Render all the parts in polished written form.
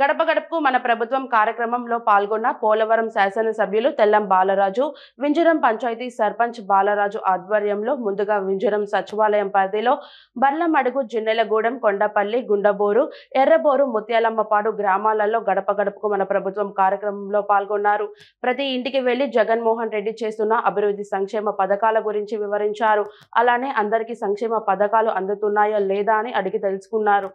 గడప గడపకు మన ప్రభుత్వం కార్యక్రమంలో పాల్గొన్న పోలవరం శాసనసభ్యులు తెల్లం బాలరాజు, వింజరం పంచాయతీ సర్పంచ్ బాలరాజు ఆధ్వర్యంలో ముందుగా వింజరం సచివాలయం పరిధిలో బర్లమడుగు, జిన్నెలగూడెం, కొండపల్లి, గుండబోరు, ఎర్రబోరు, ముత్యాలమ్మపాడు గ్రామాలలో గడప గడపకు మన ప్రభుత్వం కార్యక్రమంలో పాల్గొన్నారు. ప్రతి ఇంటికి వెళ్లి జగన్మోహన్ రెడ్డి చేస్తున్న అభివృద్ధి సంక్షేమ పథకాల గురించి వివరించారు. అలానే అందరికీ సంక్షేమ పథకాలు అందుతున్నాయో లేదా అని అడిగి తెలుసుకున్నారు.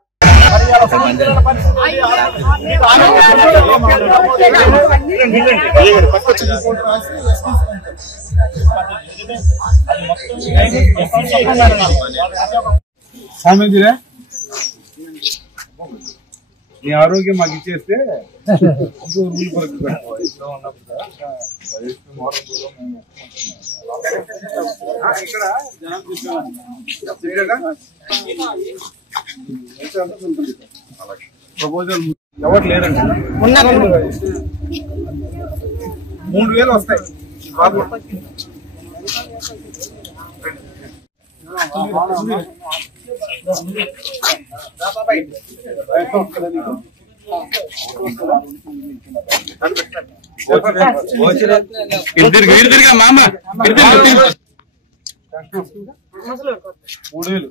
నీ ఆరోగ్యం మాకు ఇచ్చేస్తే ప్రపోజల్ ఎవరు లేరండి, 3000 వస్తాయి. మామ 3000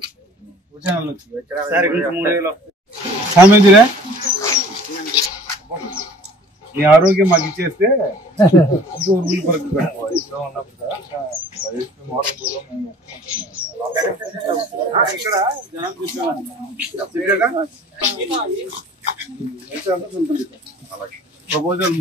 సామేంద్రే నీ ఆరోగ్యం మాకు ఇచ్చేస్తే ప్రపోజల్